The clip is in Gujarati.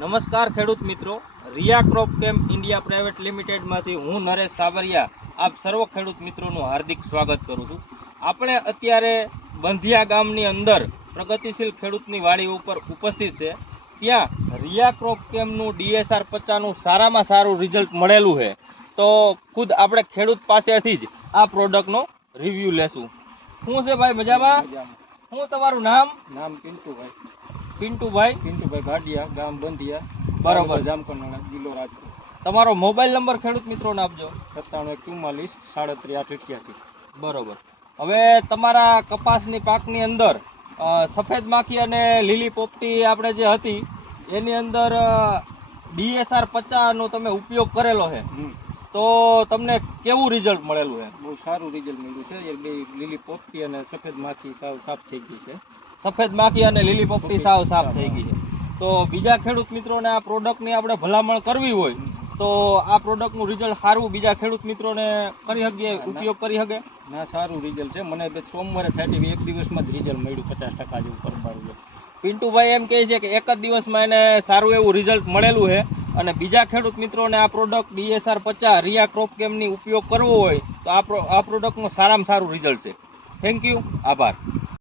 નમસ્કાર ખેડૂત મિત્રો, Riya crop camp India private લિમિટેડમાંથી હું નરેશ સાબરિયા આપ સર્વ ખેડૂત મિત્રોનું હાર્દિક સ્વાગત કરું છું. આપણે અત્યારે બંધિયા ગામની અંદર પ્રગતિશીલ ખેડૂતની વાડી ઉપર ઉપસ્થિત છે. ત્યાં રિયા ક્રોપ કેમ્પનું DSR 50નું સારામાં સારું રિઝલ્ટ મળેલું છે. તો ખુદ આપણે ખેડૂત પાસેથી જ આ પ્રોડક્ટનો રિવ્યૂ લેશું. શું છે ભાઈ, મજામાં? શું તમારું નામ? નામ પિન્ટુભાઈ પિન્ટુભાઈ ભાડિયા, ગામ બંધિયા, બરોબર. જામકંડોળા, જિલ્લો રાજકોટ. તમારો મોબાઈલ નંબર ખેડૂત મિત્રોને આપજો. 97 1 44 37 88. બરોબર. હવે તમારા કપાસની પાકની અંદર સફેદ માખી અને લીલી પોપટી આપણે જે હતી એની અંદર DSR 50નો તમે ઉપયોગ કરેલો છે, તો તમને કેવું રિઝલ્ટ મળેલું છે? બહુ સારું રિઝલ્ટ મળ્યું છે. એ બે લીલી પોપટી અને સફેદ માખી સાવ સાફ થઈ ગઈ છે. સફેદ માખી અને લીલી પોપટી સાવ સાફ થઈ ગઈ છે. તો બીજા ખેડૂત મિત્રોને આ પ્રોડક્ટની આપણે ભલામણ કરવી હોય તો આ પ્રોડક્ટનું રિઝલ્ટ સારું બીજા ખેડૂત મિત્રોને કરી શકીએ, ઉપયોગ કરી શકે? ના, સારું રિઝલ્ટ છે. મને સોમવારે છાંટી એક દિવસમાં જ રિઝલ્ટ મળ્યું, 50% જેવું કરવાનું છે. પિન્ટુભાઈ એમ કહે છે કે એક જ દિવસમાં એને સારું એવું રિઝલ્ટ મળેલું છે. અને બીજા ખેડૂત મિત્રોને આ પ્રોડક્ટ DSR 50 રિયા ક્રોપ કેમ્પની ઉપયોગ કરવો હોય તો આ પ્રોડક્ટનું સારામાં સારું રિઝલ્ટ છે. થેન્ક યુ, આભાર.